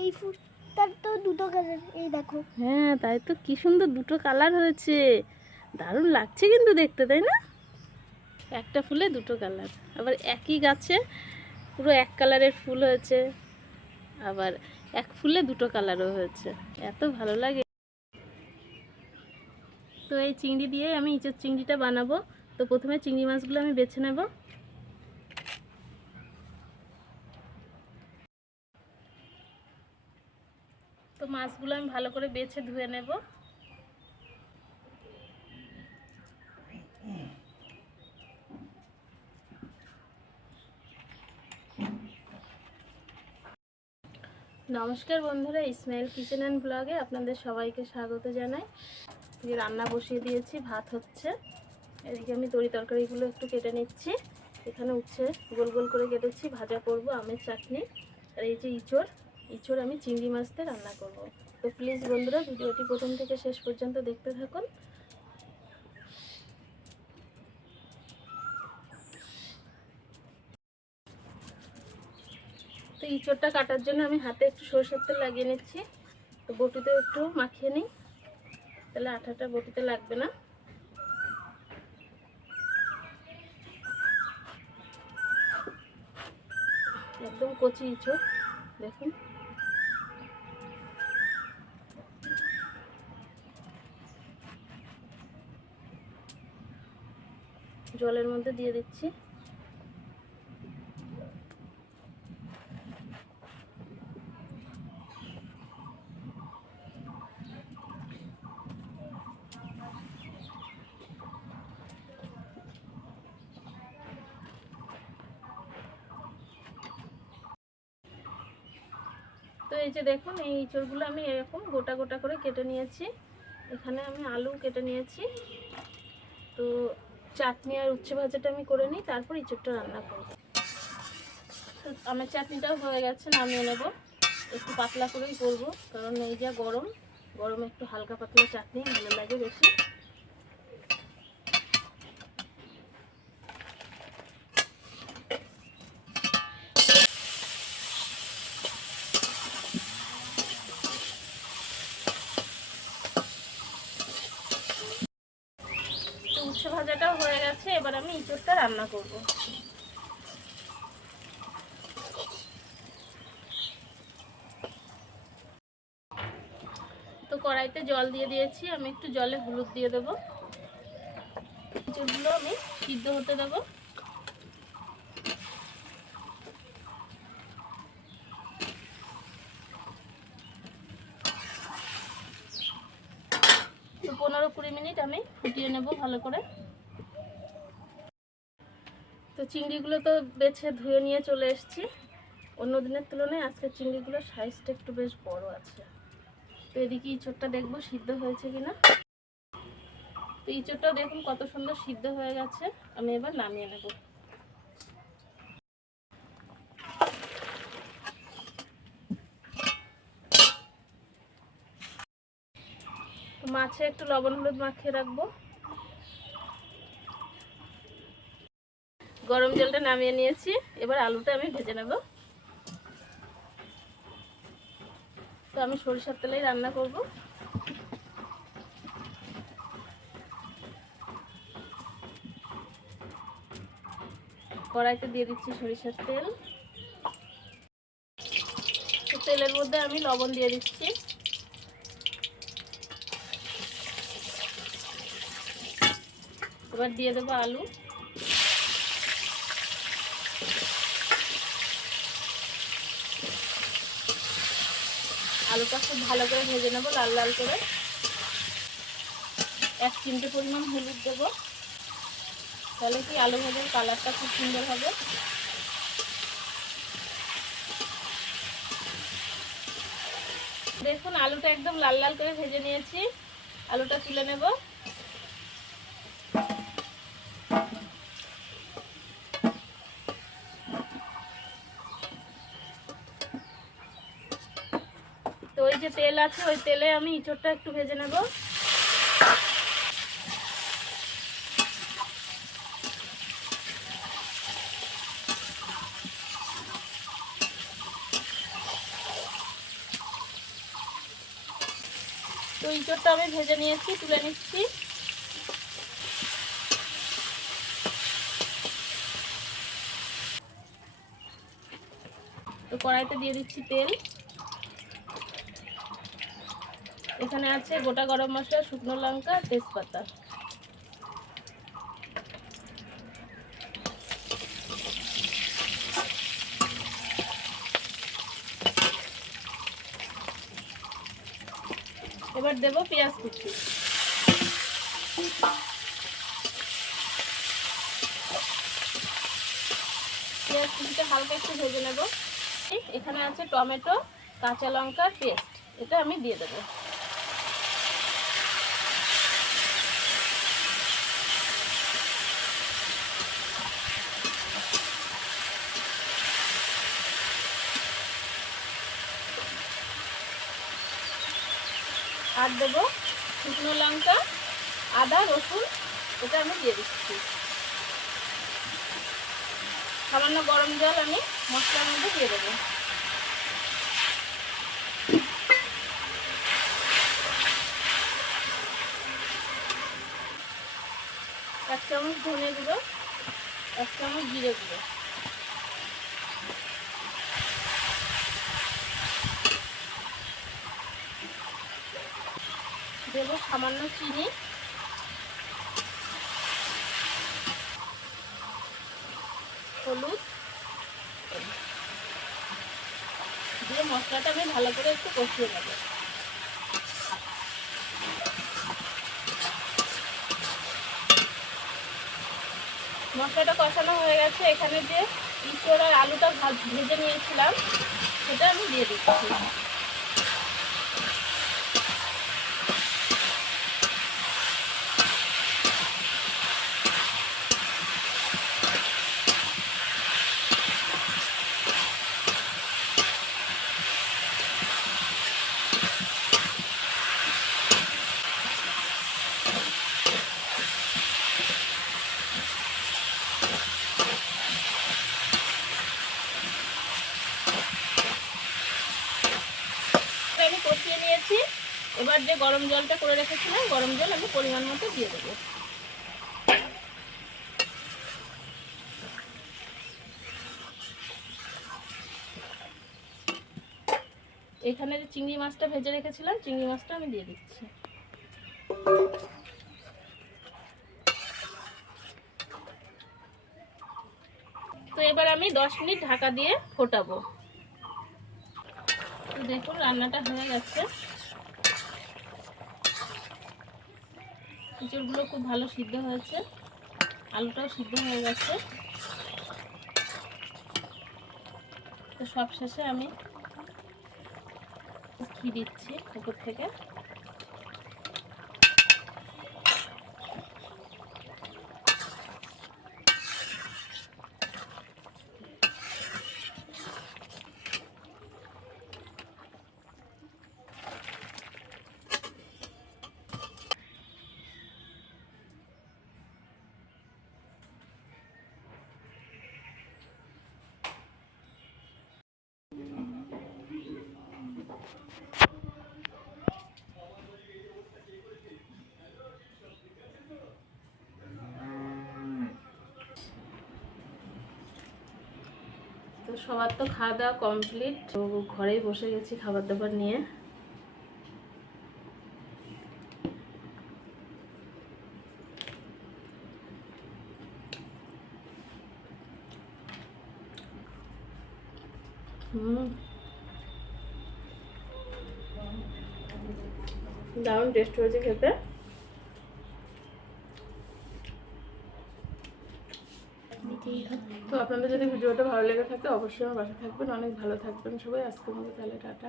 এই ফুলটার তো দুটো কালার, এই দেখো। হ্যাঁ, তাই তো, কি সুন্দর দুটো কালার হয়েছে, দারুণ লাগছে কিন্তু দেখতে, তাই না? একটা ফুলে দুটো কালার, আবার একই গাছে পুরো এক কালারের ফুল হয়েছে, আবার এক ফুলে দুটো কালারও হয়েছে, এত ভালো লাগে। তো এই চিংড়ি দিয়ে আমি ইঁচড় চিংড়িটা বানাবো। তো প্রথমে চিংড়ি মাছগুলো আমি বেছে নেব। তো মাছগুলো আমি ভালো করে বেছে ধুয়ে নেব। নমস্কার বন্ধুরা, ইসমাইল কিচেন অ্যান্ড ব্লগে আপনাদের সবাইকে স্বাগত জানাই। রান্না বসিয়ে দিয়েছি, ভাত হচ্ছে। এদিকে আমি তরি তরকারিগুলো একটু কেটে নিচ্ছি। এখানে উচ্ছে গোল গোল করে কেটেছি, ভাজা করব, আমের চাটনি। আর এই যে ইচড় আমি চিংড়ি মাছ দিয়ে রান্না করব। তো প্লিজ বন্ধুরা ভিডিওটি প্রথম থেকে শেষ পর্যন্ত দেখতে থাকুন। তো ইচড়টা কাটার জন্য আমি হাতে একটু সরষের তেল লাগিয়ে নিচ্ছি। তো বটিতে একটু মাখিয়ে নিই, তাহলে আঠাটা বটিতে লাগবে না। একদম কচি ইচড়, দেখুন। জলের মধ্যে দিয়ে দিচ্ছি। তো এই যে দেখুন, এই ইঁচড়গুলো আমি এরকম গোটা গোটা করে কেটে নিয়েছি। এখানে আমি আলু কেটে নিয়েছি। তো চাটনি আর উচ্ছে ভাজাটা আমি করে নিই, তারপর ইঁচড়টা রান্না করব। তো আমার চাটনিটাও হয়ে গেছে, নামিয়ে নেব। একটু পাতলা করেই করব, কারণ এই যা গরম, গরমে একটু হালকা পাতলা চাটনি ভালো লাগে বেশি। তো উচ্ছে ভাজাটাও হয়ে গেছে, এবার আমি ইঁচড়টা রান্না করব। তো কড়াইতে জল দিয়ে দিয়েছি, আমি একটু জলে হলুদ দিয়ে দেবো। ইঁচড়গুলো আমি সিদ্ধ হতে দেবো। তো 15-20 মিনিট আমি ফুটিয়ে নেব ভালো করে। তো চিংড়িগুলো তো বেছে ধুয়ে নিয়ে চলে এসেছি। অন্য দিনের তুলনায় আজকের চিংড়িগুলোর সাইজটা একটু বেশ বড় আছে। তো এদিকে ইঁচড়টা দেখবো সিদ্ধ হয়েছে কিনা। তো ইঁচড়টা দেখুন কত সুন্দর সিদ্ধ হয়ে গেছে। আমি এবার নামিয়ে নেব। তো মাছে একটু লবণ হলুদ মাখিয়ে রাখবো। গরম জলটা নামিয়ে নিয়েছি, এবার আলুটা আমি ভেজে নেব। তো আমি সরিষার তেলেই রান্না করব। কড়াইতে দিয়ে দিচ্ছি সরিষার তেল। তো তেলের মধ্যে আমি লবণ দিয়ে দিচ্ছি। এবার দিয়ে দেবো আলু। আলুটা খুব ভালো করে ভেজে নেবো, লাল লাল করে। 1 চিমটে পরিমাণ হলুদ দেবো, তাহলে কি আলু ভাজার কালারটা খুব সুন্দর হবে। দেখুন আলুটা একদম লাল লাল করে ভেজে নিয়েছি, আলুটা তুলে নেব। তো ওই যে তেল আছে, ওই তেলে আমি ইঁচড়টা একটু ভেজে নেব। ইঁচড়টা আমি ভেজে নিয়েছি, তুলে নিচ্ছি। তো কড়াইতে দিয়ে দিচ্ছি তেল। এখানে আছে গোটা গরম মশলা, শুকনো লঙ্কা, তেজপাতা। এবার দেব পেঁয়াজ কুচি। পেঁয়াজ কুচিটা হালকা একটু ভেজে নেব। এখানে আছে টমেটো, কাঁচা লঙ্কার পেস্ট, এটা আমি দিয়ে দেবো। আর দেবো শুকনো লঙ্কা, আদা, রসুন, এটা আমি দিয়ে দিচ্ছি। সামান্য গরম জল আমি মশলার মধ্যে দিয়ে দেবো। 1 চামচ ধনে গুঁড়ো, 1 চামচ জিরে গুঁড়ো, দেব সামান্য চিনি, হলুদ দিয়ে মশলাটা আমি ভালো করে একটু কষিয়ে নেব। মশলাটা কষানো হয়ে গেছে। এখানে যে ইঁচড় আর আলুটা ভেজে নিয়েছিলাম সেটা আমি দিয়ে দিচ্ছি। আমি কষিয়ে নিয়েছি। এবার যে গরম জলটা করে রেখেছিলাম, গরম জল আমি পরিমাণ মতো দিয়ে দেবো। এখানে যে চিংড়ি মাছটা ভেজে রেখেছিলাম, চিংড়ি মাছটা আমি দিয়ে দিচ্ছি। তো এবার আমি 10 মিনিট ঢাকা দিয়ে ফোটাবো। তো দেখুন রান্নাটা হয়ে গেছে। ইঁচড়গুলো খুব ভালো সিদ্ধ হয়েছে, আলুটাও সিদ্ধ হয়ে গেছে। তো সব শেষে আমি ঘি দিচ্ছি উপর থেকে। তো সবার তো খাওয়া দাওয়া কমপ্লিট। তো ঘরেই বসে গেছি খাবার দাবার নিয়ে। দারুণ টেস্ট হয়েছে খেতে। তো আপনাদের যদি ভিডিওটা ভালো লেগে থাকে অবশ্যই আমার পাশে থাকবেন। অনেক ভালো থাকবেন সবাই। আজকের মতো তাহলে টাটা।